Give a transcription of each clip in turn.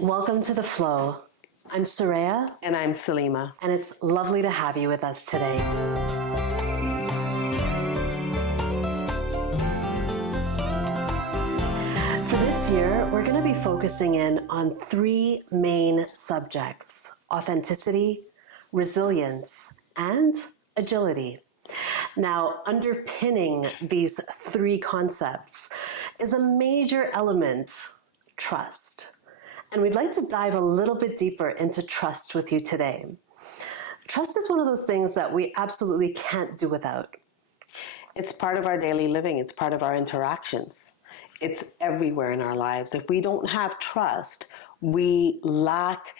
Welcome to The Flow. I'm Soraya. And I'm Salima. And it's lovely to have you with us today. For this year, we're going to be focusing in on three main subjects: authenticity, resilience, and agility. Now, underpinning these three concepts is a major element: trust. And we'd like to dive a little bit deeper into trust with you today. Trust is one of those things that we absolutely can't do without. It's part of our daily living. It's part of our interactions. It's everywhere in our lives. If we don't have trust, we lack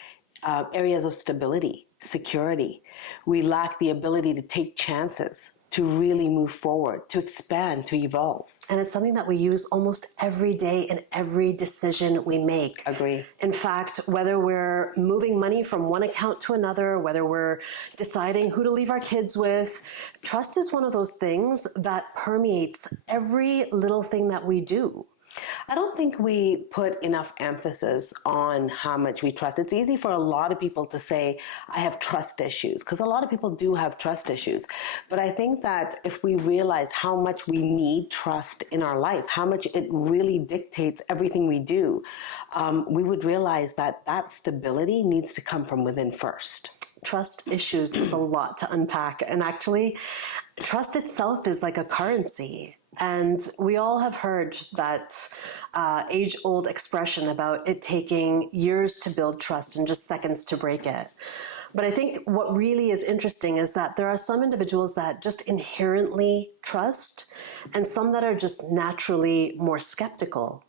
areas of stability, security. We lack the ability to take chances, to really move forward, to expand, to evolve. And it's something that we use almost every day in every decision we make. Agree. In fact, whether we're moving money from one account to another, whether we're deciding who to leave our kids with, trust is one of those things that permeates every little thing that we do. I don't think we put enough emphasis on how much we trust. It's easy for a lot of people to say, I have trust issues, because a lot of people do have trust issues. But I think that if we realize how much we need trust in our life, how much it really dictates everything we do, we would realize that that stability needs to come from within first. Trust issues is a lot to unpack. And actually, trust itself is like a currency. And we all have heard that age-old expression about it taking years to build trust and just seconds to break it. But I think what really is interesting is that there are some individuals that just inherently trust and some that are just naturally more skeptical.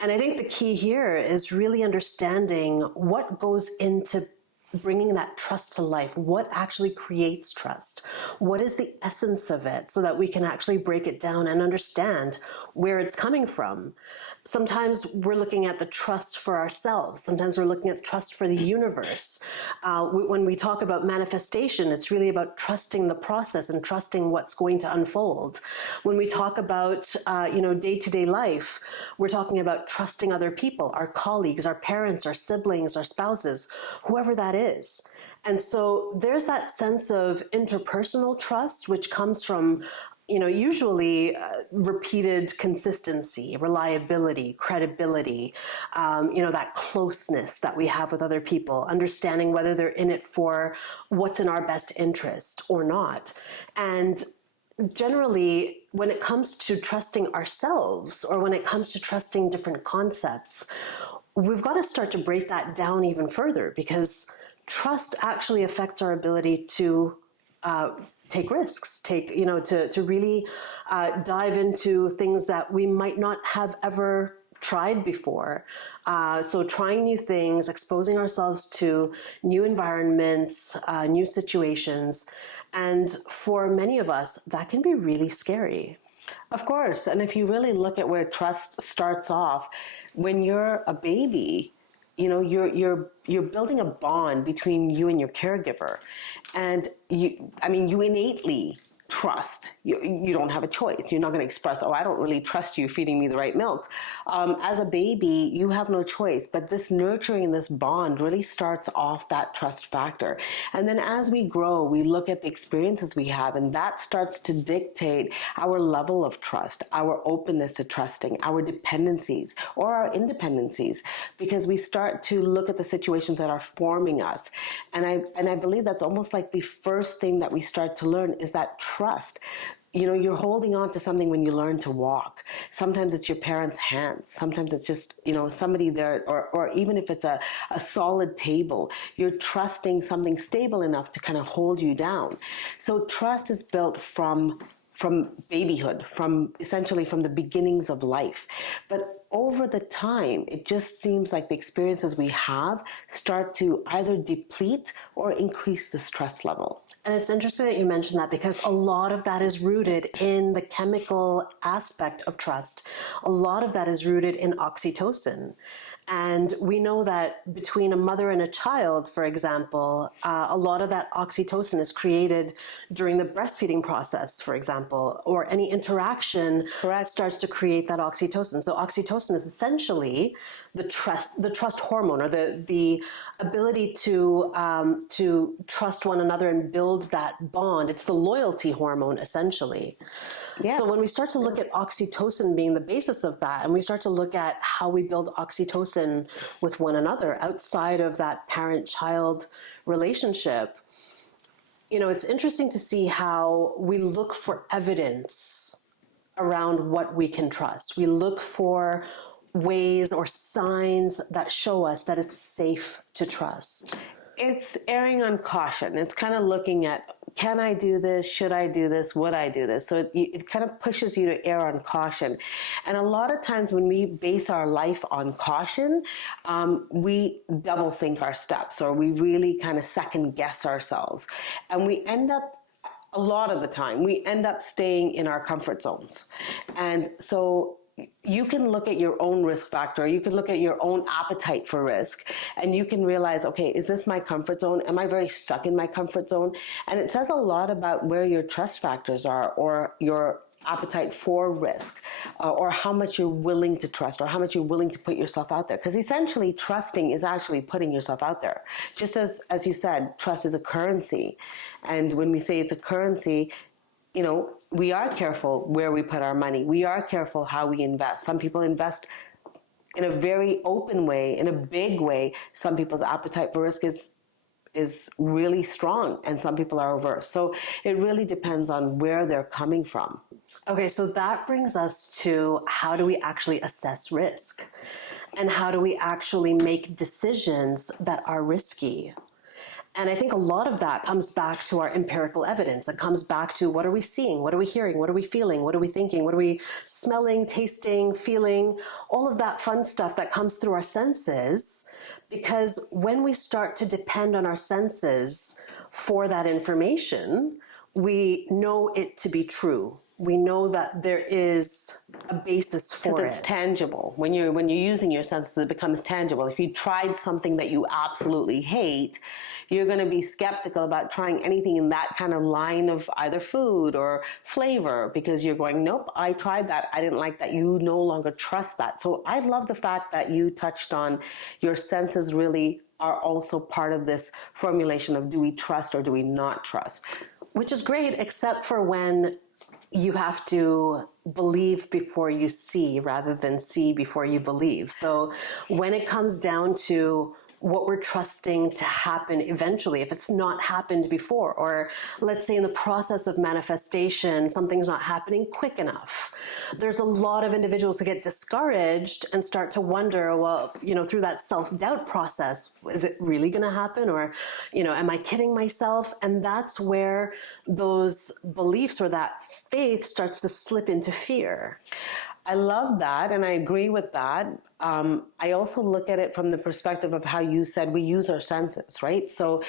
And I think the key here is really understanding what goes into bringing that trust to life. What actually creates trust? What is the essence of it, so that we can actually break it down and understand where it's coming from? Sometimes we're looking at the trust for ourselves. Sometimes we're looking at the trust for the universe. When we talk about manifestation, it's really about trusting the process and trusting what's going to unfold. When we talk about day-to-day life, we're talking about trusting other people, our colleagues, our parents, our siblings, our spouses, whoever that is. And so there's that sense of interpersonal trust, which comes from usually repeated consistency, reliability, credibility, that closeness that we have with other people, understanding whether they're in it for what's in our best interest or not. And generally, when it comes to trusting ourselves, or when it comes to trusting different concepts, we've got to start to break that down even further, because trust actually affects our ability to take risks, to really dive into things that we might not have ever tried before. So trying new things, exposing ourselves to new environments, new situations. And for many of us, that can be really scary. Of course. And if you really look at where trust starts off, when you're a baby, you're building a bond between you and your caregiver. And you innately trust. You don't have a choice. You're not going to express, I don't really trust you feeding me the right milk. As a baby, you have no choice. But this nurturing and this bond really starts off that trust factor. And then as we grow, we look at the experiences we have, and that starts to dictate our level of trust, our openness to trusting, our dependencies or our independencies, because we start to look at the situations that are forming us. And I believe that's almost like the first thing that we start to learn is that trust. You're holding on to something when you learn to walk. Sometimes it's your parents' hands. Sometimes it's just, somebody there, or even if it's a solid table, you're trusting something stable enough to kind of hold you down. So trust is built from babyhood, essentially from the beginnings of life. But over the time, it just seems like the experiences we have start to either deplete or increase the stress level. And it's interesting that you mentioned that because a lot of that is rooted in the chemical aspect of trust. A lot of that is rooted in oxytocin. And we know that between a mother and a child, for example, a lot of that oxytocin is created during the breastfeeding process, for example, or any interaction starts to create that oxytocin. So oxytocin is essentially the trust hormone, or the ability to trust one another and build that bond. It's the loyalty hormone, essentially. Yes. So when we start to look at oxytocin being the basis of that, and we start to look at how we build oxytocin with one another outside of that parent-child relationship, you know, it's interesting to see how we look for evidence around what we can trust. We look for ways or signs that show us that it's safe to trust. It's erring on caution. It's kind of looking at, can I do this? Should I do this? Would I do this? So it kind of pushes you to err on caution. And a lot of times when we base our life on caution, we double think our steps, or we really kind of second guess ourselves. And we end up, a lot of the time, we end up staying in our comfort zones. And so you can look at your own risk factor, you can look at your own appetite for risk, and you can realize, okay, is this my comfort zone? Am I very stuck in my comfort zone? And it says a lot about where your trust factors are, or your appetite for risk, or how much you're willing to trust, or how much you're willing to put yourself out there. Because essentially, trusting is actually putting yourself out there. Just as you said, trust is a currency. And when we say it's a currency, you know, we are careful where we put our money. We are careful how we invest. Some people invest in a very open way, in a big way. Some people's appetite for risk is really strong, and some people are averse. So it really depends on where they're coming from. Okay, so that brings us to, how do we actually assess risk? And how do we actually make decisions that are risky? And I think a lot of that comes back to our empirical evidence. It comes back to, what are we seeing? What are we hearing? What are we feeling? What are we thinking? What are we smelling, tasting, feeling? All of that fun stuff that comes through our senses. Because when we start to depend on our senses for that information, we know it to be true. We know that there is a basis for it. Because it's tangible. When you're using your senses, it becomes tangible. If you tried something that you absolutely hate, you're going to be skeptical about trying anything in that kind of line of either food or flavor, because you're going, nope, I tried that, I didn't like that. You no longer trust that. So I love the fact that you touched on your senses really are also part of this formulation of, do we trust or do we not trust? Which is great, except for when you have to believe before you see, rather than see before you believe. So when it comes down to what we're trusting to happen eventually, if it's not happened before, or let's say in the process of manifestation, something's not happening quick enough, there's a lot of individuals who get discouraged and start to wonder, well, you know, through that self-doubt process, is it really going to happen? Or, you know, am I kidding myself? And that's where those beliefs or that faith starts to slip into fear. I love that, and I agree with that. I also look at it from the perspective of how you said we use our senses, right? So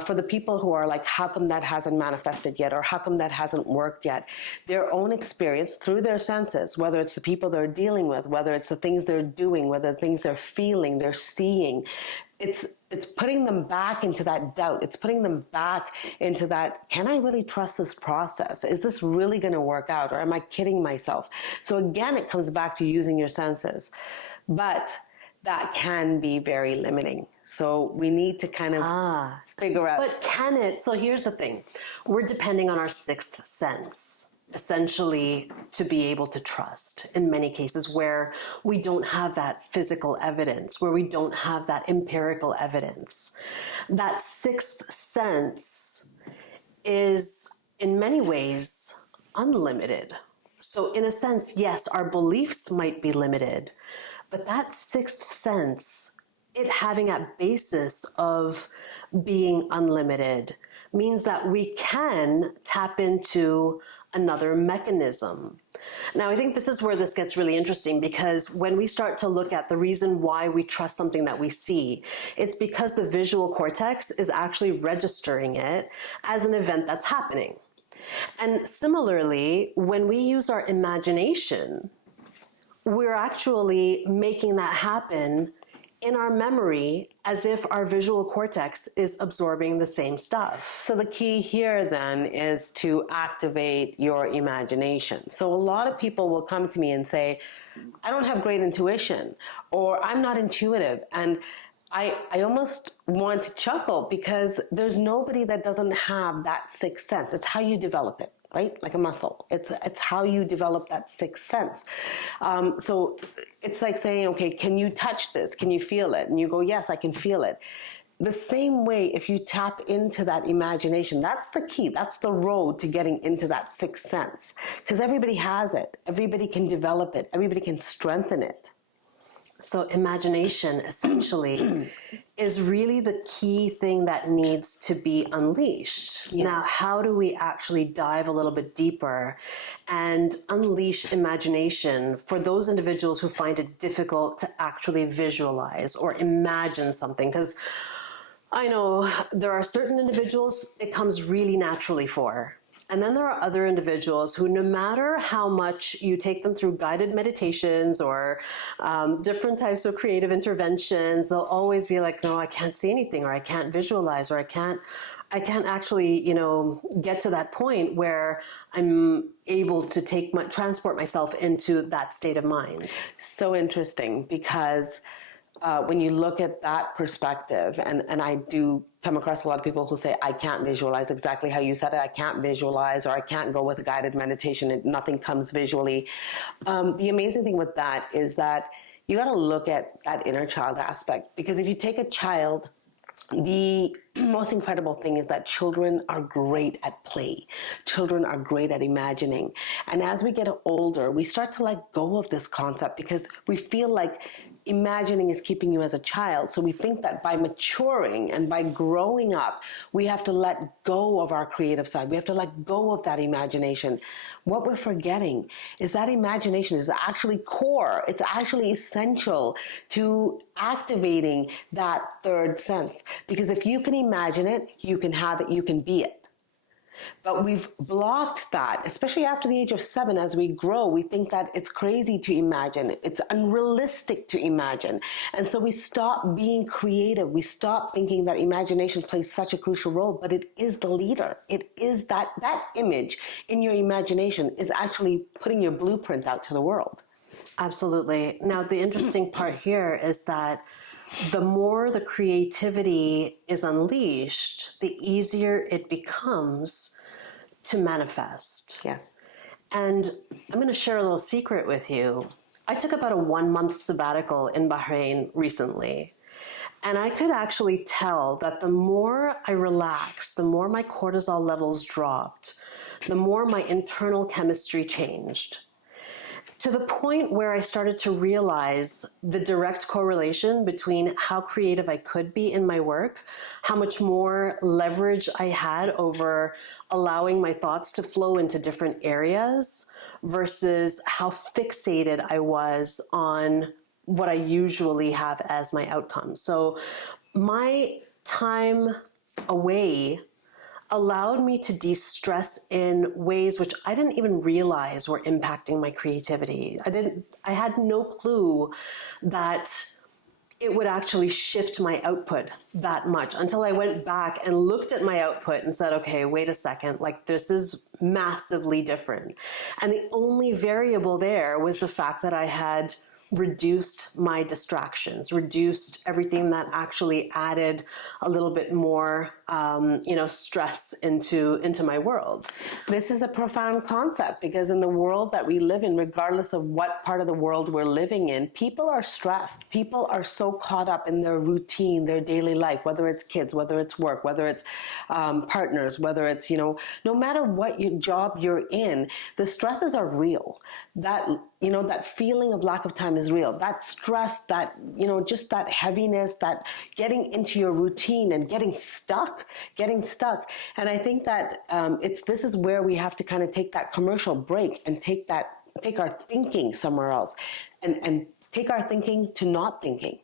for the people who are like, how come that hasn't manifested yet, or how come that hasn't worked yet? Their own experience through their senses, whether it's the people they're dealing with, whether it's the things they're doing, whether the things they're feeling, they're seeing, it's putting them back into that doubt. It's putting them back into that, can I really trust this process? Is this really going to work out? Or am I kidding myself? So again, it comes back to using your senses. But that can be very limiting. So we need to kind of figure out. But can it? So here's the thing. We're depending on our sixth sense, essentially, to be able to trust in many cases where we don't have that physical evidence, where we don't have that empirical evidence. That sixth sense is in many ways unlimited. So in a sense, yes, our beliefs might be limited, but that sixth sense, it having a basis of being unlimited, means that we can tap into another mechanism. Now, I think this is where this gets really interesting, because when we start to look at the reason why we trust something that we see, it's because the visual cortex is actually registering it as an event that's happening. And similarly, when we use our imagination, we're actually making that happen in our memory as if our visual cortex is absorbing the same stuff. So the key here then is to activate your imagination. So a lot of people will come to me and say, I don't have great intuition, or I'm not intuitive. And I almost want to chuckle, because there's nobody that doesn't have that sixth sense. It's how you develop it, right? Like a muscle. It's how you develop that sixth sense. So it's like saying, okay, can you touch this? Can you feel it? And you go, yes, I can feel it. The same way, if you tap into that imagination, that's the key. That's the road to getting into that sixth sense. Because everybody has it. Everybody can develop it. Everybody can strengthen it. So imagination essentially is really the key thing that needs to be unleashed. Yes. Now, how do we actually dive a little bit deeper and unleash imagination for those individuals who find it difficult to actually visualize or imagine something? Because I know there are certain individuals it comes really naturally for. And then there are other individuals who, no matter how much you take them through guided meditations or different types of creative interventions, they'll always be like, no, I can't see anything, or I can't visualize, or I can't actually, get to that point where I'm able to transport myself into that state of mind. So interesting, because when you look at that perspective, and I do come across a lot of people who say, I can't visualize exactly how you said it. I can't visualize, or I can't go with a guided meditation and nothing comes visually. The amazing thing with that is that you got to look at that inner child aspect, because if you take a child, the most incredible thing is that children are great at play. Children are great at imagining. And as we get older, we start to let go of this concept, because we feel like imagining is keeping you as a child. So we think that by maturing and by growing up, we have to let go of our creative side. We have to let go of that imagination. What we're forgetting is that imagination is actually core. It's actually essential to activating that third sense. Because if you can imagine it, you can have it, you can be it. But we've blocked that, especially after the age of 7. As we grow, we think that it's crazy to imagine. It's unrealistic to imagine. And so we stop being creative. We stop thinking that imagination plays such a crucial role, but it is the leader. It is that image in your imagination is actually putting your blueprint out to the world. Absolutely. Now, the interesting part here is that the more the creativity is unleashed, the easier it becomes to manifest. Yes. And I'm going to share a little secret with you. I took about a 1-month sabbatical in Bahrain recently. And I could actually tell that the more I relaxed, the more my cortisol levels dropped, the more my internal chemistry changed. To the point where I started to realize the direct correlation between how creative I could be in my work, how much more leverage I had over allowing my thoughts to flow into different areas versus how fixated I was on what I usually have as my outcome. So my time away allowed me to de-stress in ways which I didn't even realize were impacting my creativity. I had no clue that it would actually shift my output that much until I went back and looked at my output and said, okay, wait a second, like this is massively different. And the only variable there was the fact that I had reduced my distractions, reduced everything that actually added a little bit more, stress into my world. This is a profound concept, because in the world that we live in, regardless of what part of the world we're living in, people are stressed. People are so caught up in their routine, their daily life, whether it's kids, whether it's work, whether it's partners, whether it's, no matter what job you're in, the stresses are real. That that feeling of lack of time is real. That stress, that, just that heaviness, that getting into your routine and getting stuck. And I think that this is where we have to kind of take that commercial break and take our thinking somewhere else and take our thinking to not thinking.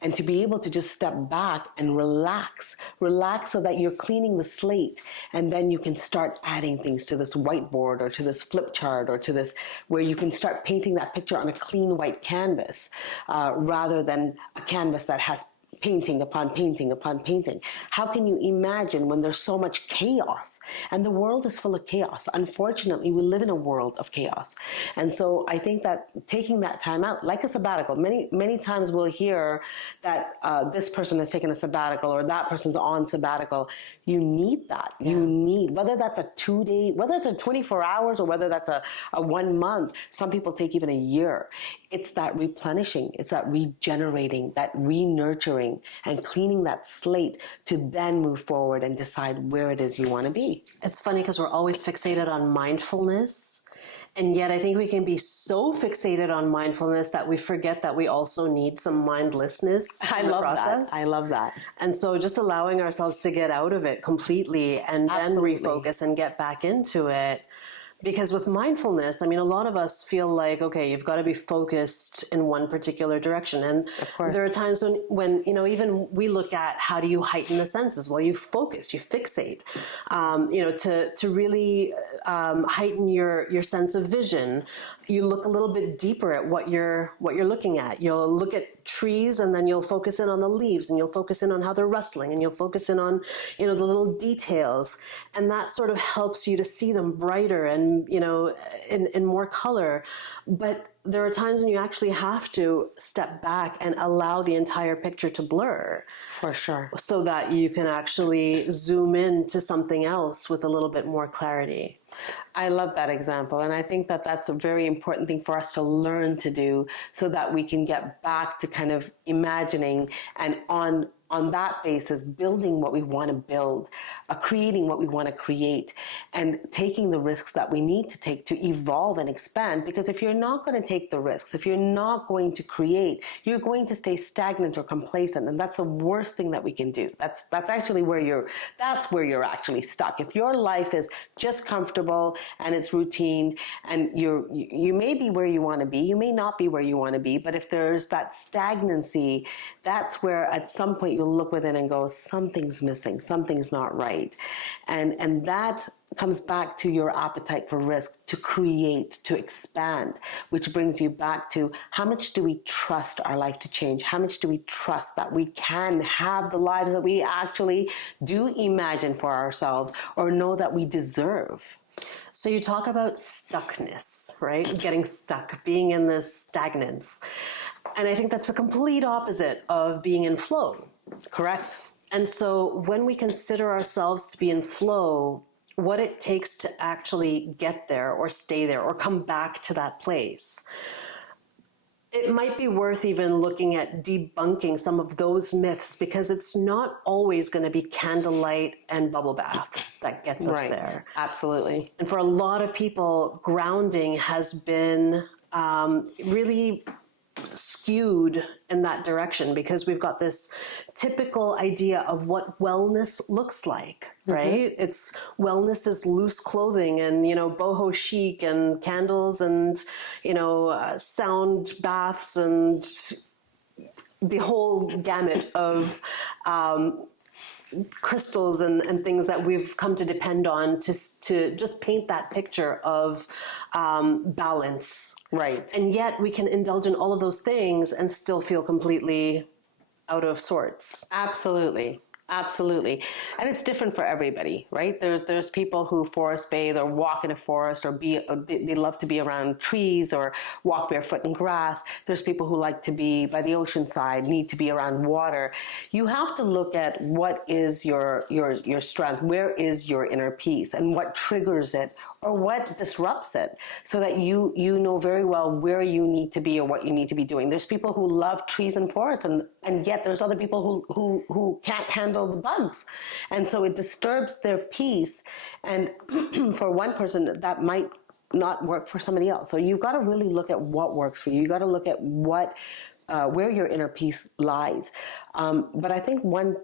And to be able to just step back and relax so that you're cleaning the slate, and then you can start adding things to this whiteboard or to this flip chart or to this, where you can start painting that picture on a clean white canvas rather than a canvas that has painting upon painting upon painting. How can you imagine when there's so much chaos? And the world is full of chaos. Unfortunately, we live in a world of chaos. And so I think that taking that time out, like a sabbatical, many times we'll hear that this person has taken a sabbatical or that person's on sabbatical. You need that. Yeah. You need, whether that's a 2-day, whether it's a 24 hours or whether that's a 1 month, some people take even a year. It's that replenishing, it's that regenerating, that re-nurturing and cleaning that slate to then move forward and decide where it is you want to be. It's funny because we're always fixated on mindfulness. And yet I think we can be so fixated on mindfulness that we forget that we also need some mindlessness in the process. I love that. And so just allowing ourselves to get out of it completely and Absolutely. then refocus and get back into it. Because with mindfulness, I mean, a lot of us feel like, okay, you've got to be focused in one particular direction. And there are times when, even we look at how do you heighten the senses? Well, you focus, you fixate, to really heighten your sense of vision. You look a little bit deeper at what you're looking at. You'll look at trees and then you'll focus in on the leaves and you'll focus in on how they're rustling and you'll focus in on, the little details. And that sort of helps you to see them brighter and, in more color. But there are times when you actually have to step back and allow the entire picture to blur. For sure. So that you can actually zoom in to something else with a little bit more clarity. I love that example. And I think that that's a very important thing for us to learn to do so that we can get back to kind of imagining and on that basis, building what we want to build, creating what we want to create, and taking the risks that we need to take to evolve and expand. Because if you're not going to take the risks, if you're not going to create, you're going to stay stagnant or complacent. And that's the worst thing that we can do. That's actually where you're actually stuck. If your life is just comfortable and it's routine and you may be where you want to be, you may not be where you want to be, but if there's that stagnancy, that's where at some point you'll look within and go, something's missing, something's not right. And that comes back to your appetite for risk, to create, to expand, which brings you back to how much do we trust our life to change? How much do we trust that we can have the lives that we actually do imagine for ourselves or know that we deserve? So you talk about stuckness, right? Getting stuck, being in this stagnance. And I think that's the complete opposite of being in flow. Correct. And so when we consider ourselves to be in flow, what it takes to actually get there or stay there or come back to that place, it might be worth even looking at debunking some of those myths, because it's not always going to be candlelight and bubble baths that gets us there. Absolutely. And for a lot of people, grounding has been really skewed in that direction, because we've got this typical idea of what wellness looks like, right? Mm-hmm. It's wellness is loose clothing and, boho chic and candles and, sound baths and the whole gamut of crystals and things that we've come to depend on to just paint that picture of balance. Right. And yet we can indulge in all of those things and still feel completely out of sorts. Absolutely. Absolutely. And it's different for everybody, right? There's people who forest bathe or walk in a forest or they love to be around trees or walk barefoot in grass. There's people who like to be by the ocean side, need to be around water. You have to look at what is your strength, where is your inner peace, and what triggers it or what disrupts it, so that you know very well where you need to be or what you need to be doing. There's people who love trees and forests, and yet there's other people who can't handle the bugs. And so it disturbs their peace. And for one person, that might not work for somebody else. So you've got to really look at what works for you. You got to look at what where your inner peace lies. But I think one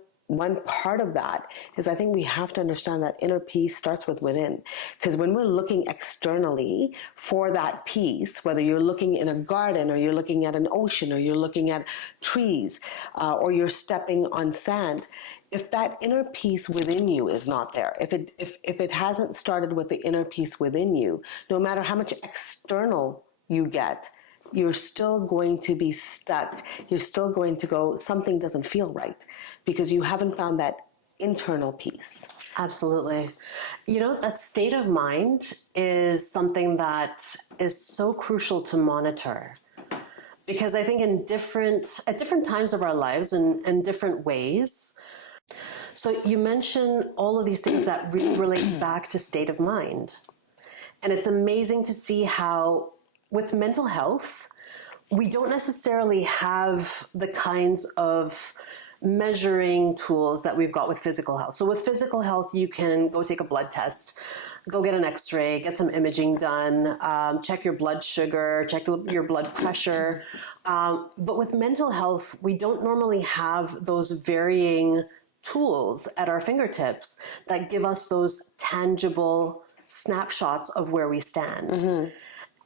part of that is I think we have to understand that inner peace starts with within. Because when we're looking externally for that peace, whether you're looking in a garden or you're looking at an ocean or you're looking at trees or you're stepping on sand, if that inner peace within you is not there, if it hasn't started with the inner peace within you, no matter how much external you get, you're still going to be stuck. You're still going to go, something doesn't feel right because you haven't found that internal peace. Absolutely. You know, that state of mind is something that is so crucial to monitor. Because I think at different times of our lives and in different ways. So you mentioned all of these things that really relate back to state of mind. And it's amazing to see how with mental health, we don't necessarily have the kinds of measuring tools that we've got with physical health. So with physical health, you can go take a blood test, go get an x-ray, get some imaging done, check your blood sugar, check your blood pressure. But with mental health, we don't normally have those varying tools at our fingertips that give us those tangible snapshots of where we stand. Mm-hmm.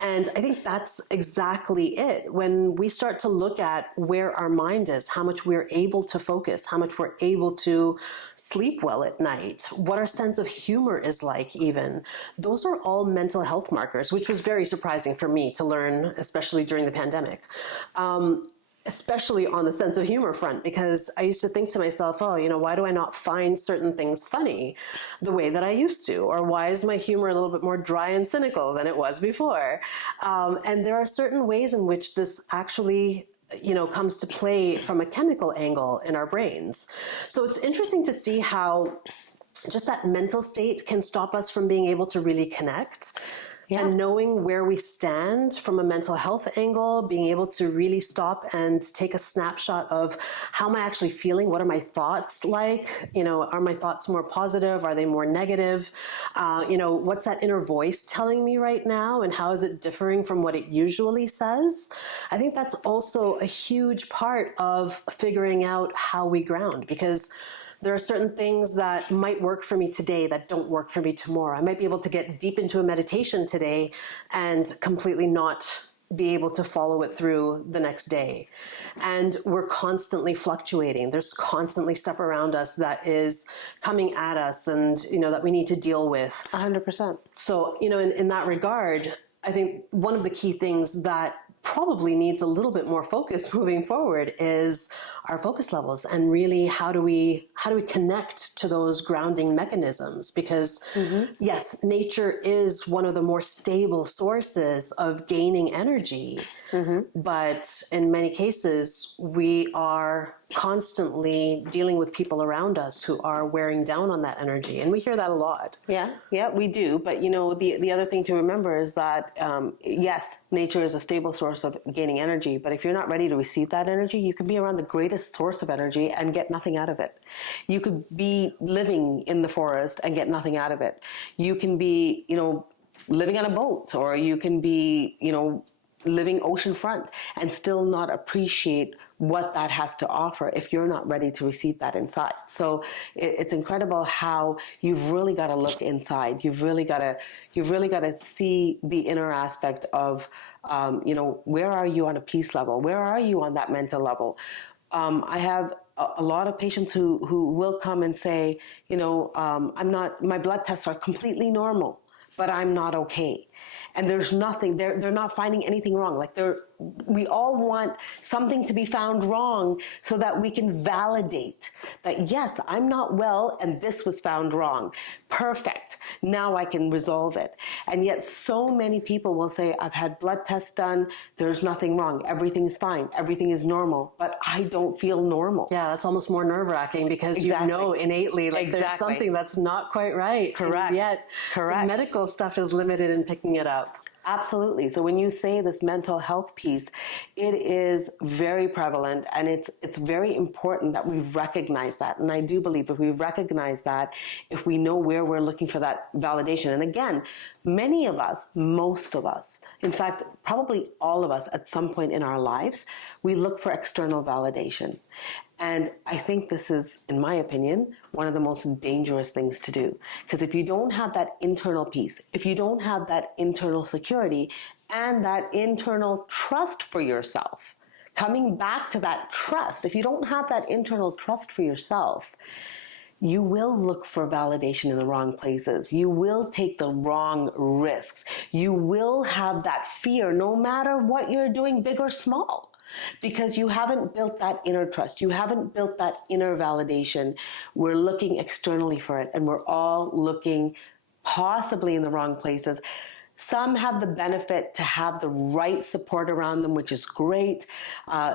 And I think that's exactly it. When we start to look at where our mind is, how much we're able to focus, how much we're able to sleep well at night, what our sense of humor is like even, those are all mental health markers, which was very surprising for me to learn, especially during the pandemic. Especially on the sense of humor front, because I used to think to myself, oh, you know, why do I not find certain things funny the way that I used to? Or why is my humor a little bit more dry and cynical than it was before? And there are certain ways in which this actually, you know, comes to play from a chemical angle in our brains. So it's interesting to see how just that mental state can stop us from being able to really connect. Yeah. And knowing where we stand from a mental health angle, being able to really stop and take a snapshot of how am I actually feeling? What are my thoughts like? You know, are my thoughts more positive? Are they more negative? You know, what's that inner voice telling me right now? And how is it differing from what it usually says? I think that's also a huge part of figuring out how we ground, because there are certain things that might work for me today that don't work for me tomorrow. I might be able to get deep into a meditation today and completely not be able to follow it through the next day. And we're constantly fluctuating. There's constantly stuff around us that is coming at us and, you know, that we need to deal with. 100%. So, you know, in that regard, I think one of the key things that probably needs a little bit more focus moving forward is our focus levels, and really how do we connect to those grounding mechanisms, because yes, nature is one of the more stable sources of gaining energy, but in many cases we are constantly dealing with people around us who are wearing down on that energy, and we hear that a lot. Yeah, we do. But you know, the other thing to remember is that yes, nature is a stable source of gaining energy, but if you're not ready to receive that energy, you could be around the greatest source of energy and get nothing out of it. You could be living in the forest and get nothing out of it. You can be, you know, living on a boat, or you can be, you know, living oceanfront and still not appreciate what that has to offer if you're not ready to receive that inside. So it's incredible how you've really got to look inside. You've really got to see the inner aspect of, you know, where are you on a peace level? Where are you on that mental level? I have a lot of patients who will come and say, you know, my blood tests are completely normal, but I'm not okay. And there's nothing, they're not finding anything wrong. Like we all want something to be found wrong so that we can validate that, yes, I'm not well and this was found wrong. Perfect. Now I can resolve it. And yet so many people will say, I've had blood tests done. There's nothing wrong. Everything's fine. Everything is normal, but I don't feel normal. Yeah, that's almost more nerve-wracking because you know innately like there's something that's not quite right. Correct. And yet the medical stuff is limited in picking it up. Absolutely. So when you say this mental health piece, it is very prevalent, and it's very important that we recognize that. And I do believe if we recognize that, if we know where we're looking for that validation, and again, many of us, most of us, in fact, probably all of us at some point in our lives, we look for external validation. And I think this is, in my opinion, one of the most dangerous things to do. Because if you don't have that internal peace, if you don't have that internal security and that internal trust for yourself, coming back to that trust, if you don't have that internal trust for yourself, you will look for validation in the wrong places. You will take the wrong risks. You will have that fear no matter what you're doing, big or small. Because you haven't built that inner trust. You haven't built that inner validation. We're looking externally for it, and we're all looking possibly in the wrong places. Some have the benefit to have the right support around them, which is great.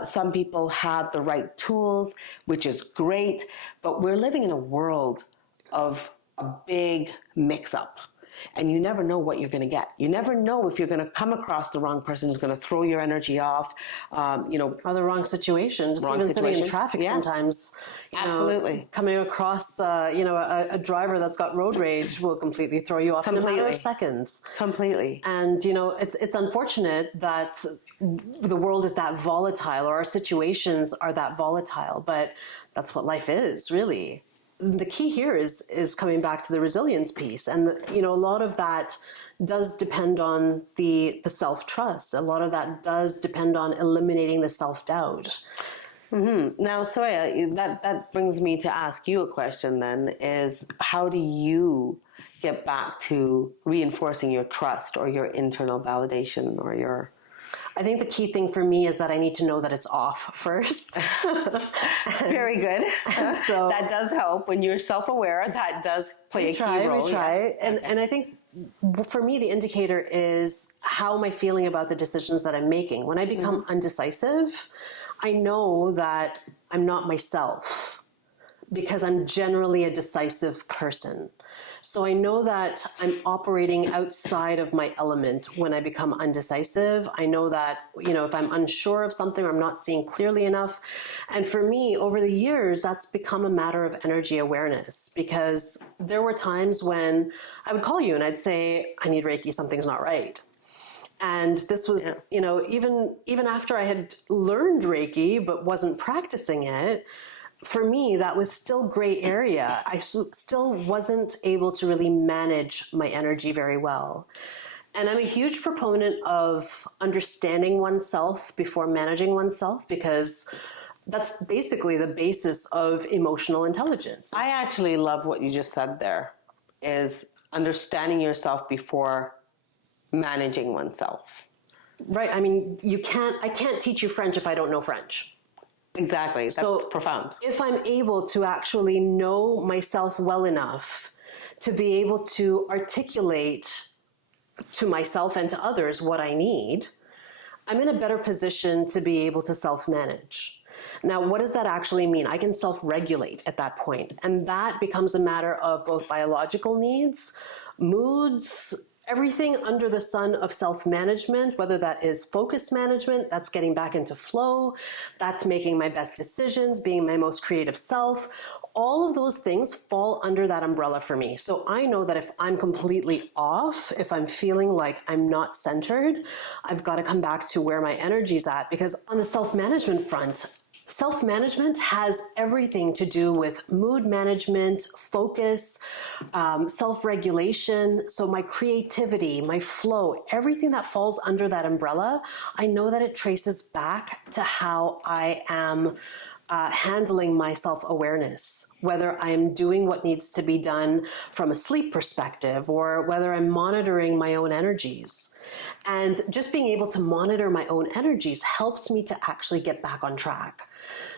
Some people have the right tools, which is great. But we're living in a world of a big mix-up. And you never know what you're going to get. You never know if you're going to come across the wrong person who's going to throw your energy off, or the wrong situation. Just even sitting in traffic sometimes. Absolutely. Coming across, a driver that's got road rage will completely throw you off in a matter of seconds. Completely. And, it's unfortunate that the world is that volatile, or our situations are that volatile, but that's what life is, really. The key here is coming back to the resilience piece. And, a lot of that does depend on the self-trust. A lot of that does depend on eliminating the self-doubt. Mm-hmm. Now, Soraya, that brings me to ask you a question then, is how do you get back to reinforcing your trust or your internal validation or your... I think the key thing for me is that I need to know that it's off first. Very good. So that does help. When you're self-aware, that does play a key role. We try. And I think for me, the indicator is how am I feeling about the decisions that I'm making. When I become undecisive, I know that I'm not myself because I'm generally a decisive person. So I know that I'm operating outside of my element when I become undecisive. I know that, if I'm unsure of something or I'm not seeing clearly enough. And for me, over the years, that's become a matter of energy awareness, because there were times when I would call you and I'd say, I need Reiki, something's not right. And this was, even after I had learned Reiki but wasn't practicing it, for me, that was still gray area. I still wasn't able to really manage my energy very well. And I'm a huge proponent of understanding oneself before managing oneself, because that's basically the basis of emotional intelligence. I actually love what you just said there, is understanding yourself before managing oneself. Right. I mean, I can't teach you French if I don't know French. Exactly. That's profound. If I'm able to actually know myself well enough to be able to articulate to myself and to others what I need, I'm in a better position to be able to self-manage. Now, what does that actually mean? I can self-regulate at that point, and that becomes a matter of both biological needs, moods, everything under the sun of self-management, whether that is focus management, that's getting back into flow, that's making my best decisions, being my most creative self. All of those things fall under that umbrella for me. So I know that if I'm completely off, if I'm feeling like I'm not centered, I've got to come back to where my energy's at. Because on the self-management front, self-management has everything to do with mood management, focus, self-regulation. So my creativity, my flow, everything that falls under that umbrella, I know that it traces back to how I am handling my self-awareness, whether I am doing what needs to be done from a sleep perspective, or whether I'm monitoring my own energies. And just being able to monitor my own energies helps me to actually get back on track.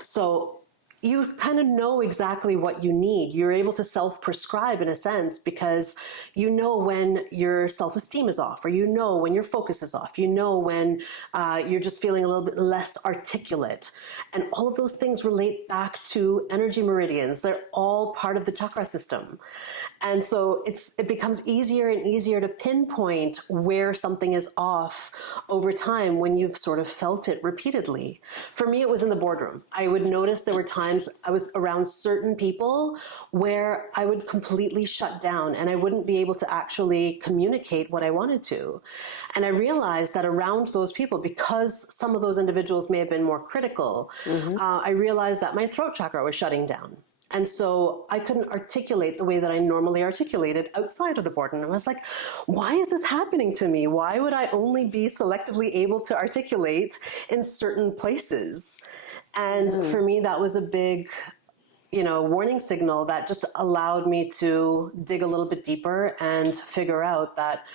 So you kind of know exactly what you need. You're able to self-prescribe in a sense, because you know when your self-esteem is off, or you know when your focus is off, you know when you're just feeling a little bit less articulate. And all of those things relate back to energy meridians. They're all part of the chakra system. And so it becomes easier and easier to pinpoint where something is off over time when you've sort of felt it repeatedly. For me, it was in the boardroom. I would notice there were times I was around certain people where I would completely shut down and I wouldn't be able to actually communicate what I wanted to. And I realized that around those people, because some of those individuals may have been more critical, I realized that my throat chakra was shutting down. And so I couldn't articulate the way that I normally articulated outside of the board. And I was like, why is this happening to me? Why would I only be selectively able to articulate in certain places? And for me, that was a big, warning signal that just allowed me to dig a little bit deeper and figure out that,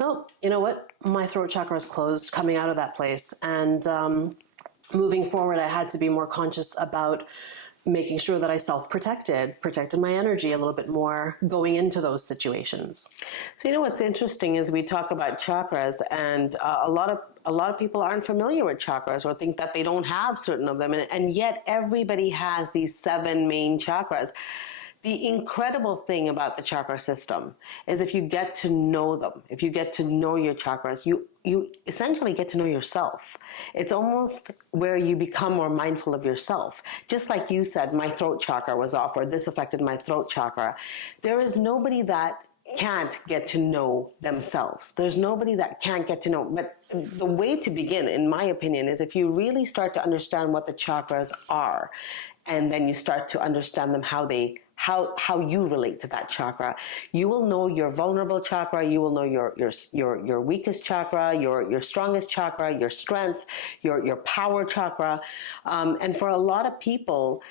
no, you know what? My throat chakra is closed coming out of that place. And moving forward, I had to be more conscious about making sure that I protected my energy a little bit more going into those situations. So what's interesting is we talk about chakras, and a lot of people aren't familiar with chakras or think that they don't have certain of them, and yet everybody has these 7 main chakras. The incredible thing about the chakra system is if you get to know them, if you get to know your chakras, you essentially get to know yourself. It's almost where you become more mindful of yourself. Just like you said, my throat chakra was off, or this affected my throat chakra. There is nobody that can't get to know themselves. There's nobody that can't get to know. But the way to begin, in my opinion, is if you really start to understand what the chakras are, and then you start to understand them, how you relate to that chakra. You will know your vulnerable chakra, you will know your weakest chakra, your strongest chakra, your strengths, your power chakra. And for a lot of people,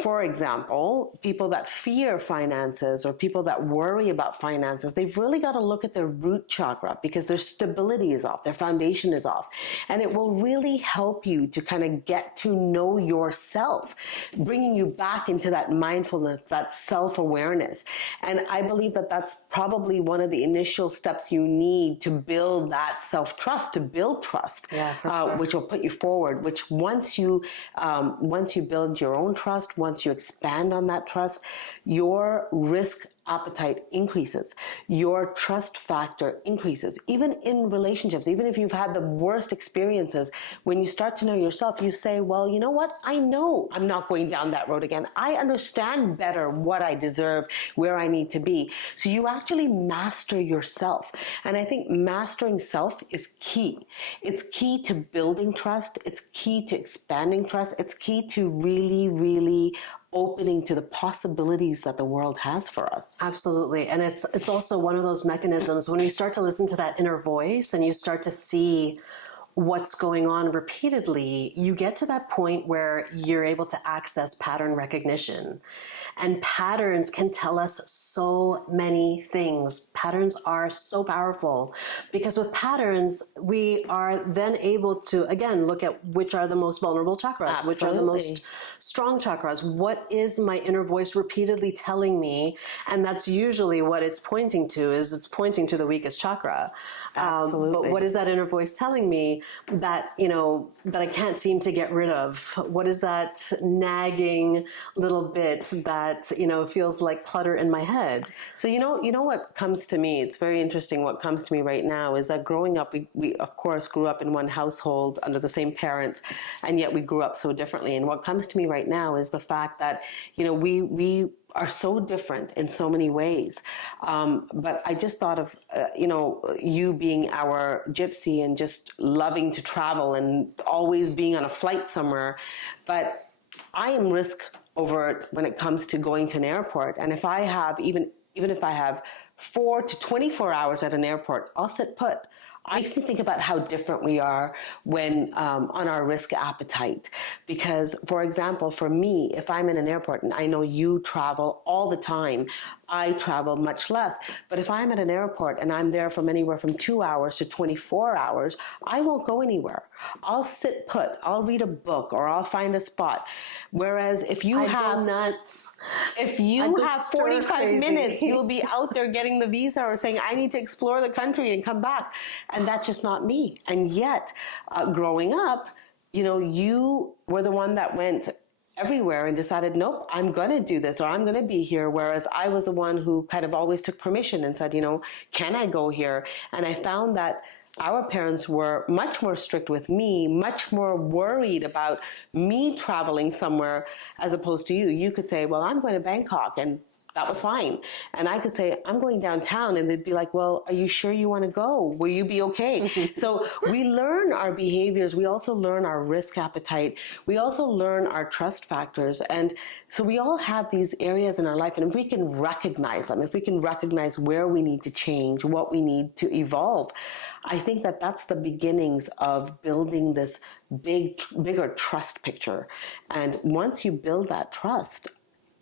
for example, people that fear finances or people that worry about finances, they've really got to look at their root chakra because their stability is off, their foundation is off. And it will really help you to kind of get to know yourself, bringing you back into that mindfulness, that self-awareness. And I believe that that's probably one of the initial steps you need to build that self-trust, to build trust, which will put you forward, which once you build your own trust, once you expand on that trust, your risk appetite increases, your trust factor increases. Even in relationships, even if you've had the worst experiences, when you start to know yourself, you say, well, you know what? I know I'm not going down that road again. I understand better what I deserve, where I need to be. So you actually master yourself. And I think mastering self is key. It's key to building trust. It's key to expanding trust. It's key to really, really opening to the possibilities that the world has for us. Absolutely. And it's also one of those mechanisms when you start to listen to that inner voice and you start to see what's going on repeatedly, you get to that point where you're able to access pattern recognition. And patterns can tell us so many things. Patterns are so powerful because with patterns, we are then able to, again, look at which are the most vulnerable chakras, Absolutely. which are the most strong chakras. What is my inner voice repeatedly telling me? And that's usually what it's pointing to, is it's pointing to the weakest chakra. But what is that inner voice telling me that, that I can't seem to get rid of? What is that nagging little bit that, feels like clutter in my head? So, you know what comes to me, it's very interesting. What comes to me right now is that growing up, we of course grew up in one household under the same parents, and yet we grew up so differently. And what comes to me right now is the fact that, we are so different in so many ways. But I just thought of, you being our gypsy and just loving to travel and always being on a flight somewhere. But I am risk overt when it comes to going to an airport. And if I have, even if I have 4 to 24 hours at an airport, I'll sit put. It makes me think about how different we are when on our risk appetite. Because, for example, for me, if I'm in an airport and I know you travel all the time, I travel much less. But if I'm at an airport and I'm there from anywhere from 2 hours to 24 hours, I won't go anywhere. I'll sit put. I'll read a book or I'll find a spot. Whereas if you have 45 minutes, you'll be out there getting the visa or saying, I need to explore the country and come back. And that's just not me. And yet, growing up, you were the one that went everywhere and decided, nope, I'm going to do this or I'm going to be here. Whereas I was the one who kind of always took permission and said, can I go here? And I found that our parents were much more strict with me, much more worried about me traveling somewhere as opposed to you. You could say, well, I'm going to Bangkok, and that was fine. And I could say, I'm going downtown, and they'd be like, well, are you sure you want to go? Will you be okay? So we learn our behaviors. We also learn our risk appetite. We also learn our trust factors. And so we all have these areas in our life, and if we can recognize them, if we can recognize where we need to change, what we need to evolve, I think that that's the beginnings of building this bigger trust picture. And once you build that trust,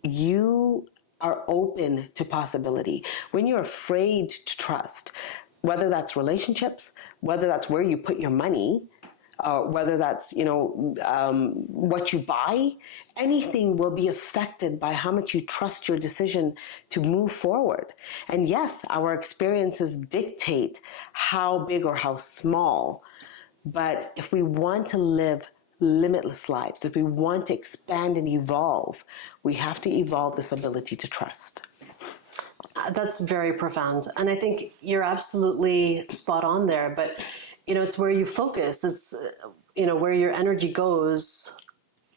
you are open to possibility. When you're afraid to trust, whether that's relationships, whether that's where you put your money, whether that's what you buy, anything will be affected by how much you trust your decision to move forward. And yes, our experiences dictate how big or how small, but if we want to live limitless lives, if we want to expand and evolve, we have to evolve this ability to trust. That's very profound. And I think you're absolutely spot on there. But, it's where you focus, is, where your energy goes,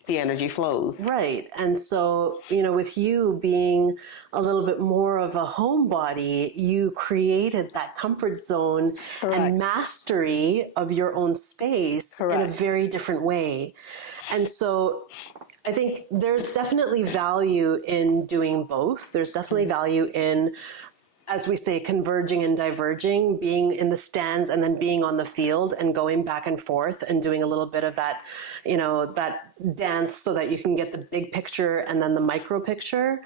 the energy flows. Right. And so, with you being a little bit more of a homebody, you created that comfort zone and mastery of your own space in a very different way. And so I think there's definitely value in doing both. There's definitely value in, as we say, converging and diverging, being in the stands and then being on the field and going back and forth and doing a little bit of that, that dance so that you can get the big picture and then the micro picture.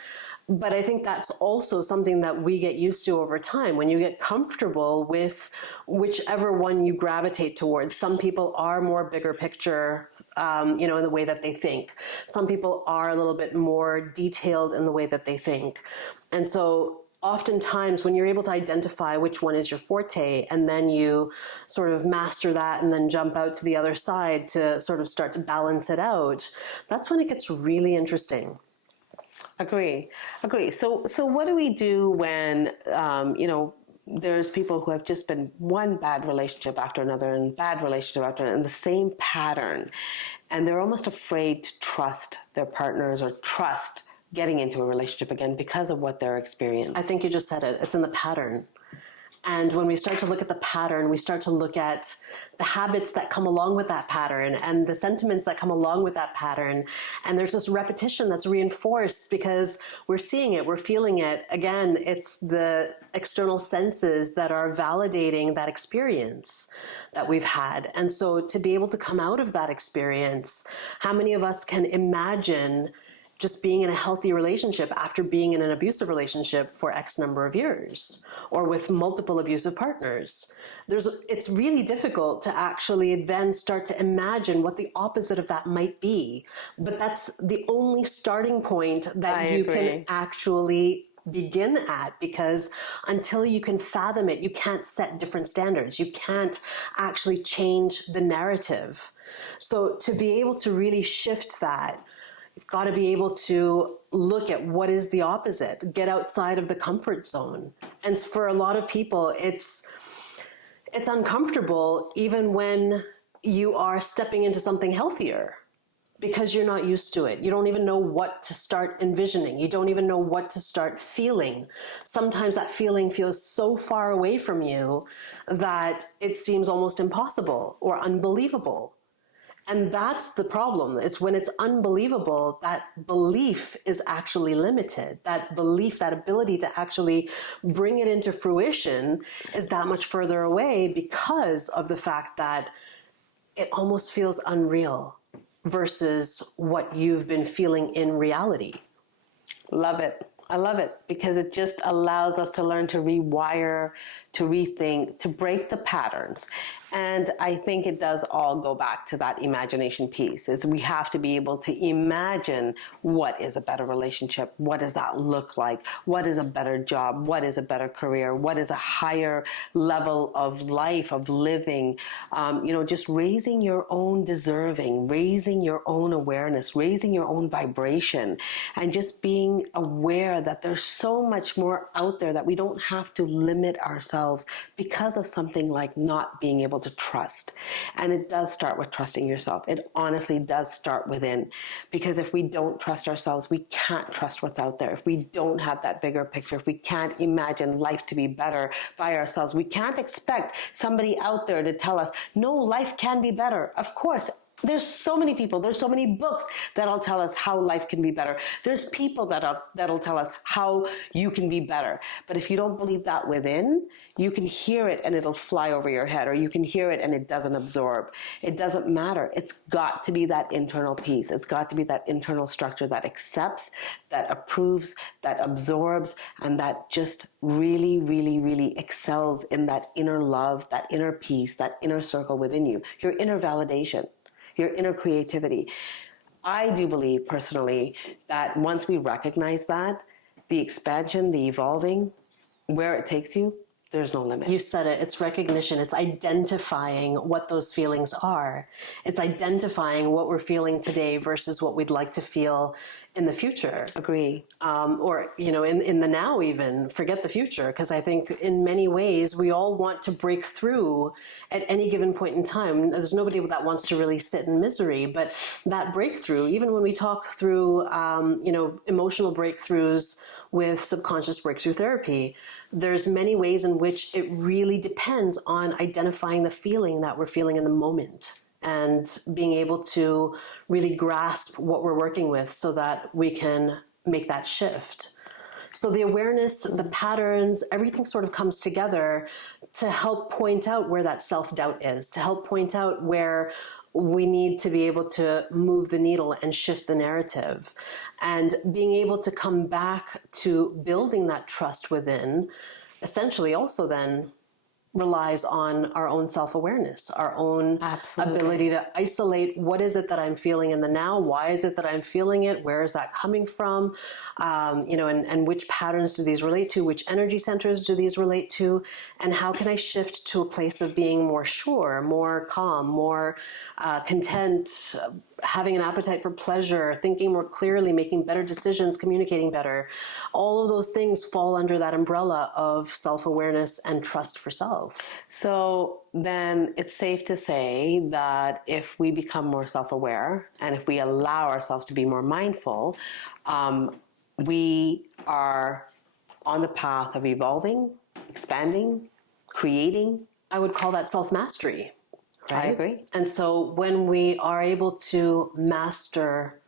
But I think that's also something that we get used to over time. When you get comfortable with whichever one you gravitate towards, some people are more bigger picture, in the way that they think. Some people are a little bit more detailed in the way that they think. And so oftentimes when you're able to identify which one is your forte and then you sort of master that and then jump out to the other side to sort of start to balance it out, that's when it gets really interesting. Agree. So what do we do when, there's people who have just been one bad relationship after another and bad relationship after another, and the same pattern, and they're almost afraid to trust their partners or trust getting into a relationship again because of what they're experiencing? I think you just said it. It's in the pattern. And when we start to look at the pattern, we start to look at the habits that come along with that pattern and the sentiments that come along with that pattern. And there's this repetition that's reinforced because we're seeing it, we're feeling it. Again, it's the external senses that are validating that experience that we've had. And so to be able to come out of that experience, how many of us can imagine just being in a healthy relationship after being in an abusive relationship for X number of years, or with multiple abusive partners? It's really difficult to actually then start to imagine what the opposite of that might be. But that's the only starting point that you can actually begin at, because until you can fathom it, you can't set different standards. You can't actually change the narrative. So to be able to really shift that, you've got to be able to look at what is the opposite, get outside of the comfort zone. And for a lot of people, it's uncomfortable even when you are stepping into something healthier because you're not used to it. You don't even know what to start envisioning. You don't even know what to start feeling. Sometimes that feeling feels so far away from you that it seems almost impossible or unbelievable. And that's the problem. It's when it's unbelievable, that belief is actually limited. That belief, that ability to actually bring it into fruition is that much further away because of the fact that it almost feels unreal versus what you've been feeling in reality. Love it. I love it because it just allows us to learn to rewire, to rethink, to break the patterns. And I think it does all go back to that imagination piece, is we have to be able to imagine what is a better relationship, what does that look like, what is a better job, what is a better career, what is a higher level of life, of living, just raising your own deserving, raising your own awareness, raising your own vibration, and just being aware that there's so much more out there, that we don't have to limit ourselves because of something like not being able to trust. And it does start with trusting yourself. It honestly does start within, because if we don't trust ourselves, we can't trust what's out there. If we don't have that bigger picture, if we can't imagine life to be better by ourselves, we can't expect somebody out there to tell us, no, life can be better. Of course, there's so many people, there's so many books that'll tell us how life can be better. There's people that'll tell us how you can be better. But if you don't believe that within, you can hear it and it'll fly over your head, or you can hear it and it doesn't absorb. It doesn't matter. It's got to be that internal piece. It's got to be that internal structure that accepts, that approves, that absorbs, and that just really, really, really excels in that inner love, that inner peace, that inner circle within you, your inner validation, your inner creativity. I do believe personally that once we recognize that, the expansion, the evolving, where it takes you, there's no limit. You said it. It's recognition. It's identifying what those feelings are. It's identifying what we're feeling today versus what we'd like to feel in the future. Agree. Or, in the now even. Forget the future. Because I think in many ways, we all want to break through at any given point in time. There's nobody that wants to really sit in misery. But that breakthrough, even when we talk through, emotional breakthroughs with subconscious breakthrough therapy, there's many ways in which it really depends on identifying the feeling that we're feeling in the moment and being able to really grasp what we're working with so that we can make that shift. So the awareness, the patterns, everything sort of comes together to help point out where that self-doubt is, to help point out where we need to be able to move the needle and shift the narrative. And being able to come back to building that trust within essentially also then relies on our own self-awareness, our own ability to isolate what is it that I'm feeling in the now, why is it that I'm feeling it, where is that coming from, and which patterns do these relate to, which energy centers do these relate to, and how can I shift to a place of being more sure, more calm, more content, having an appetite for pleasure, thinking more clearly, making better decisions, communicating better. All of those things fall under that umbrella of self-awareness and trust for self. So then it's safe to say that if we become more self-aware and if we allow ourselves to be more mindful, we are on the path of evolving, expanding, creating. I would call that self-mastery. Right? I agree. And so when we are able to master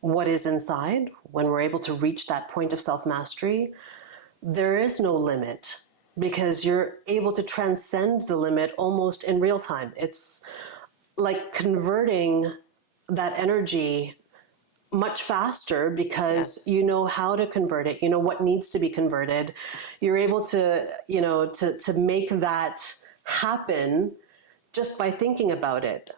what is inside, when we're able to reach that point of self-mastery, there is no limit because you're able to transcend the limit almost in real time. It's like converting that energy much faster because you know how to convert it, you know what needs to be converted. You're able to, to make that happen just by thinking about it.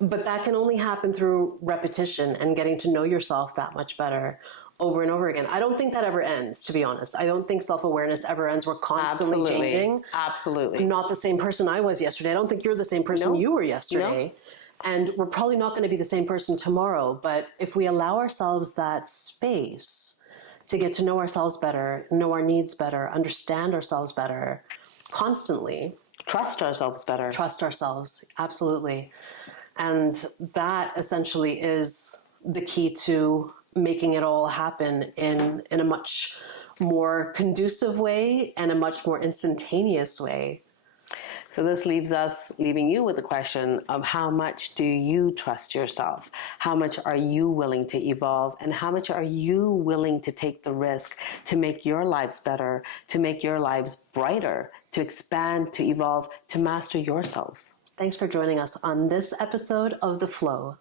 But that can only happen through repetition and getting to know yourself that much better over and over again. I don't think that ever ends, to be honest. I don't think self-awareness ever ends. We're constantly changing. Absolutely. I'm not the same person I was yesterday. I don't think you're the same person you were yesterday. No. And we're probably not going to be the same person tomorrow. But if we allow ourselves that space to get to know ourselves better, know our needs better, understand ourselves better, constantly, trust ourselves better. Trust ourselves, absolutely. And that essentially is the key to making it all happen in a much more conducive way and a much more instantaneous way. So this leaving you with the question of how much do you trust yourself? How much are you willing to evolve? And how much are you willing to take the risk to make your lives better, to make your lives brighter, to expand, to evolve, to master yourselves? Thanks for joining us on this episode of The Flow.